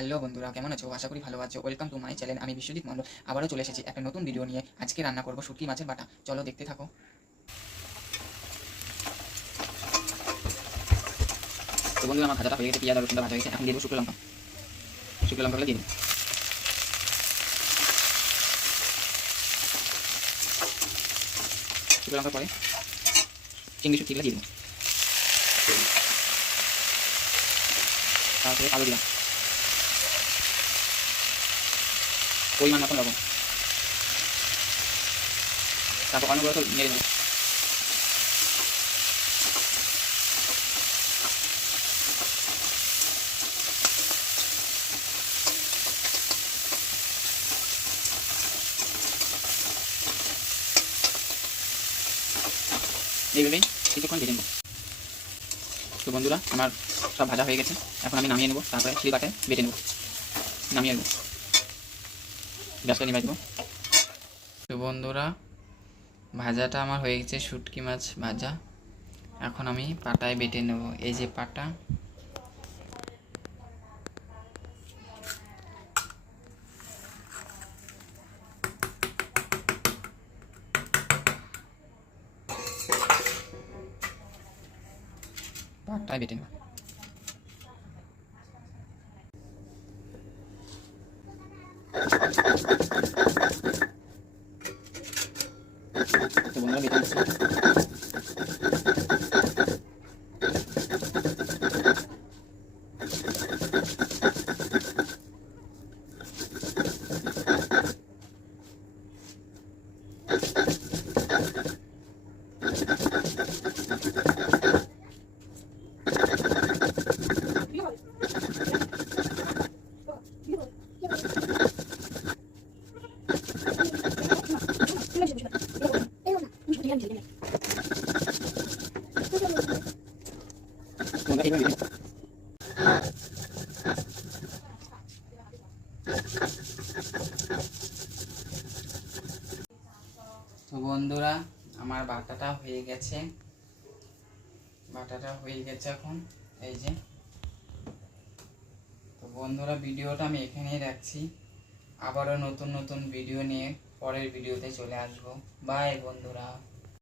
Hello বন্ধুরা, কেমন আছো? আশা করি ভালো আছো। Welcome to my channel. আমি বিশ্বজিৎ মন্ডল আবারও চলে এসেছি একটা নতুন ভিডিও নিয়ে। আজকে রান্না করব শুটকি মাছের বাটা। চলো দেখতে থাকো। তো বন্ধুরা, আমার ভাজাটা হয়ে গেছে, পেঁয়াজ আর রসুনটা ভাজা হয়ে গেছে। এখন দিয়ে দেবো শুকনো লঙ্কা। শুকনো লঙ্কাগুলো দিয়ে দেবো। শুকনো লঙ্কার পরে চিংড়ি শুটকিগুলো দিয়ে দেবো। তারপরে আলু দিলাম, পরিমাণ মতন লবণ, তারপর অন্যগুলো তো নেড়ে দেবো। এইভাবেই কিছুক্ষণ ভেজে নেবো। তো বন্ধুরা, আমার সব ভাজা হয়ে গেছে। এখন আমি নামিয়ে নেবো, তারপরে শিলপাটায় বেটে নেবো, নামিয়ে নেবো, গ্যাসটা নিভাই দেবো। তো বন্ধুরা, ভাজাটা আমার হয়ে গেছে, শুটকি মাছ ভাজা। এখন আমি পাটায় বেটে নেব। এই যে পাটা, পাটায় বেটে নেব। তো বন্ধুরা, বেটে নিচ্ছি। তোমরা এইভাবে বেটে নাও। তো বন্ধুরা, আমার বাটাটা হয়ে গেছে। এখন এই যে। তো বন্ধুরা, ভিডিওটা আমি এখানেই রাখছি। আবারও নতুন নতুন ভিডিও নিয়ে পরের ভিডিওতে চলে আসবো। বাই বন্ধুরা।